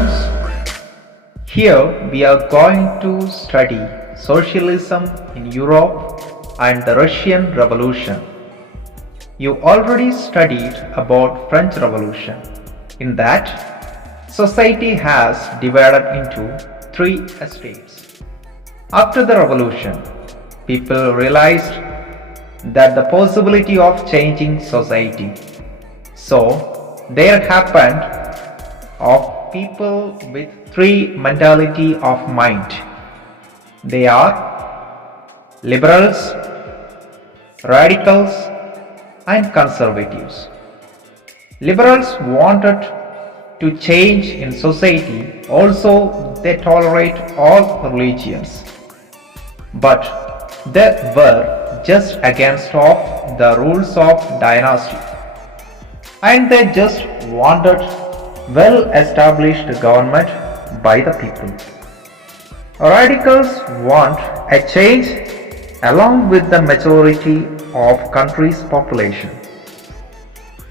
friends. Here we are going to study socialism in Europe and the Russian Revolution. You already studied about French Revolution. In that, society has divided into three estates. After the revolution, people realized that the possibility of changing society. So there happened of people with three mentality of mind. They are liberals, radicals and conservatives. Liberals wanted to change in society, also they tolerate all religions. But they were just against of the rules of dynasty. And they just wanted well-established government by the people. Radicals want a change along with the majority of country's population.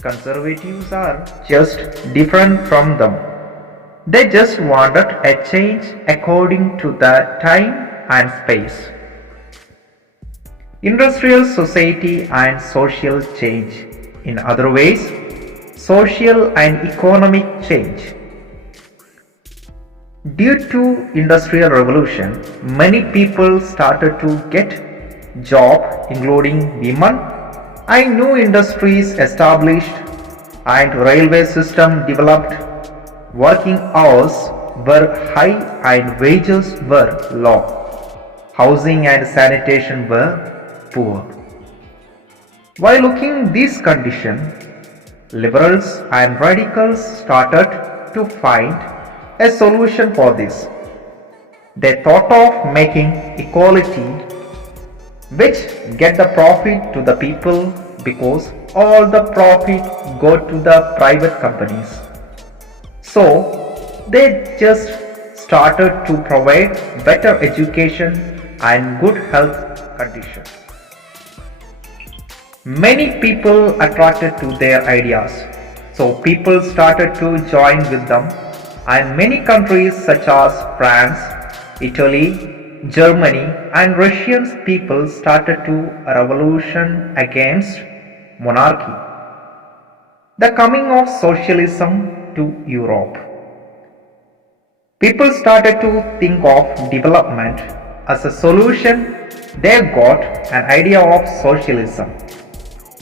Conservatives are just different from them. They just wanted a change according to the time and space. Industrial society and social change. In other ways, social and economic change. Due to industrial revolution, many people started to get job, including women, and new industries established and railway system developed. Working hours were high and wages were low. Housing and sanitation were poor. While looking this condition, liberals and radicals started to find a solution for this. They thought of making equality, which get the profit to the people because all the profit go to the private companies. So they just started to provide better education and good health conditions. Many people attracted to their ideas, so people started to join with them, and many countries such as France, Italy, Germany and Russian people started to a revolution against monarchy. The coming of socialism to Europe. People started to think of development as a solution. They got an idea of socialism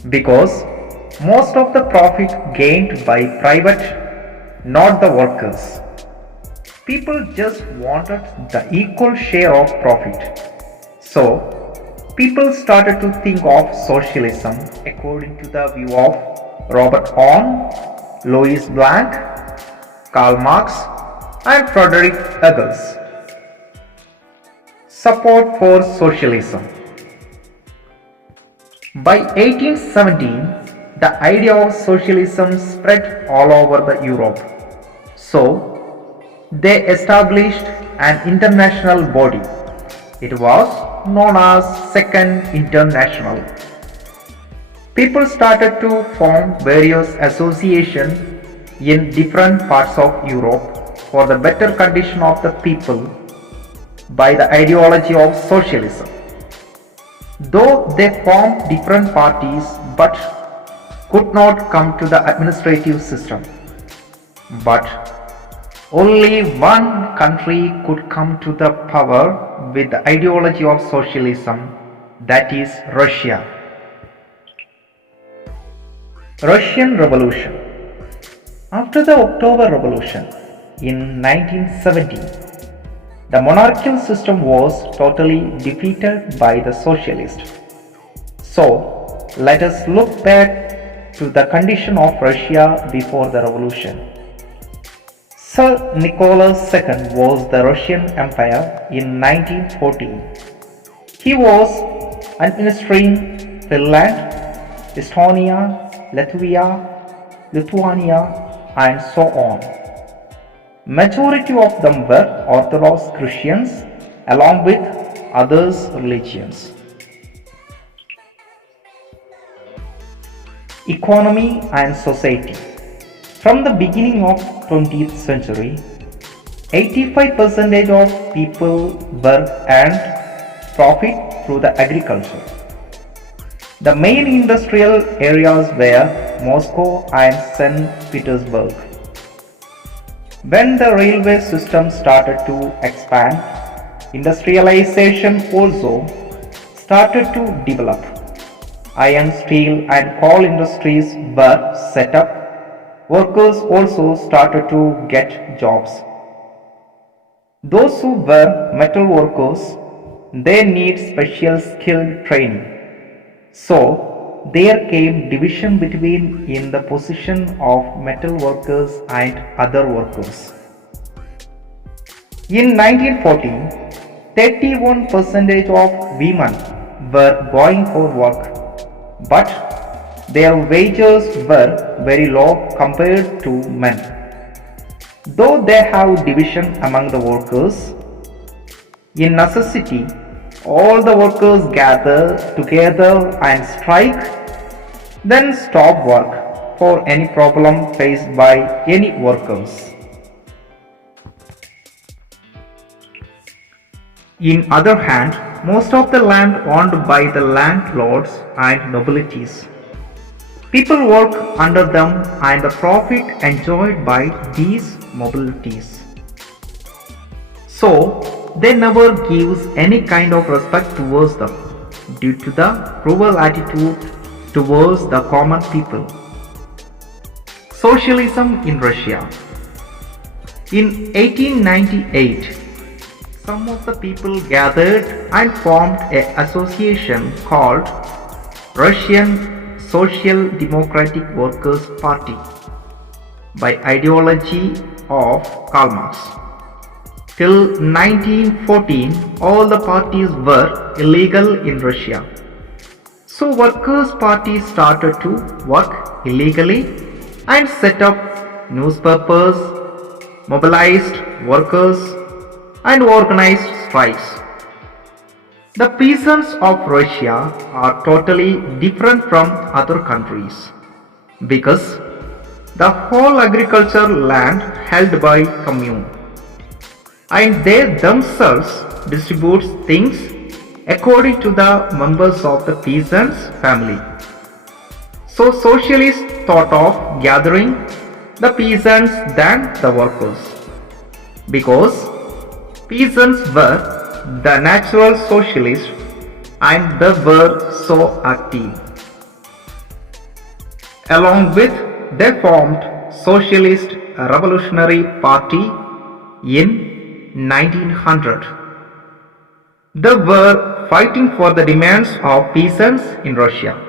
because most of the profit gained by private, not the workers. People just wanted the equal share of profit. So, people started to think of socialism according to the view of Robert Owen, Louis Blanc, Karl Marx and Frederick Engels. Support for socialism. By 1817, the idea of socialism spread all over the Europe. So, they established an international body. It was known as Second International. People started to form various associations in different parts of Europe for the better condition of the people by the ideology of socialism. Though they formed different parties but could not come to the administrative system. But only one country could come to the power with the ideology of socialism, that is Russia. Russian Revolution. After the October Revolution in 1917, the monarchical system was totally defeated by the socialists. So, let us look back to the condition of Russia before the revolution. Tsar Nicholas II was the Russian Empire in 1914. He was administering Finland, Estonia, Latvia, Lithuania and so on. Majority of them were Orthodox Christians along with other religions. Economy and society. From the beginning of 20th century, 85% of people work and profit through the agriculture. The main industrial areas were Moscow and St. Petersburg. When the railway system started to expand, industrialization also started to develop. Iron, steel, and coal industries were set up. Workers also started to get jobs. Those who were metal workers, they need special skill training. So there came division between in the position of metal workers and other workers. In 1914, 31% of women were going for work, but their wages were very low compared to men. Though they have division among the workers, in necessity, all the workers gather together and strike, then stop work for any problem faced by any workers. In other hand, most of the land owned by the landlords and nobilities. People work under them and the profit enjoyed by these nobilities. So, they never gives any kind of respect towards them due to the cruel attitude towards the common people. Socialism in Russia. In 1898, some of the people gathered and formed an association called Russian Social Democratic Workers' Party by ideology of Karl Marx. Till 1914, all the parties were illegal in Russia. So Workers' Party started to work illegally and set up newspapers, mobilized workers, and organized strikes. The peasants of Russia are totally different from other countries because the whole agricultural land held by commune and they themselves distribute things according to the members of the peasants' family. So socialists thought of gathering the peasants than the workers because peasants were the natural socialists and they were so active. Along with they formed Socialist Revolutionary Party in 1900. They were fighting for the demands of peasants in Russia.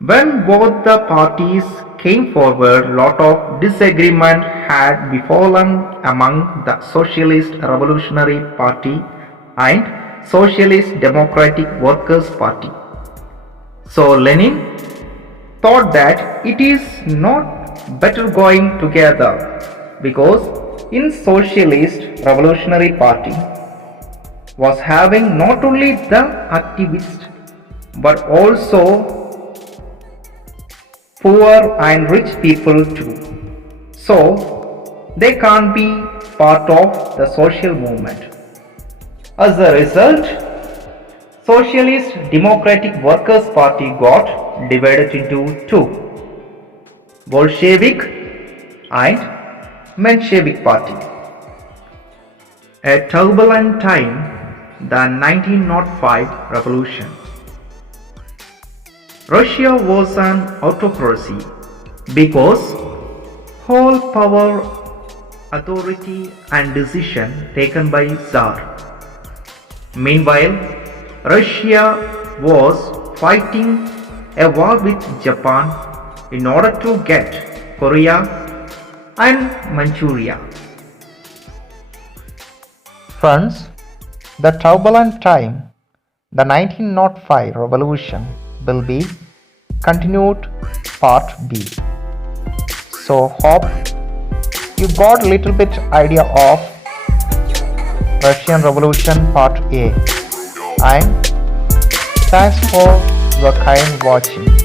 When both the parties came forward, lot of disagreement had befallen among the Socialist Revolutionary Party and Socialist Democratic Workers' Party. So Lenin thought that it is not better going together because in Socialist Revolutionary Party was having not only the activists but also poor and rich people too. So they can't be part of the social movement. As a result, Socialist Democratic Workers' Party got divided into two, Bolshevik and Menshevik Party. A turbulent time, the 1905 revolution. Russia was an autocracy because whole power, authority and decision taken by Tsar. Meanwhile, Russia was fighting a war with Japan in order to get Korea and Manchuria. Friends, the turbulent time, the 1905 revolution will be continued part B. So hope you got a little bit idea of Russian Revolution part A, and thanks for your kind watching.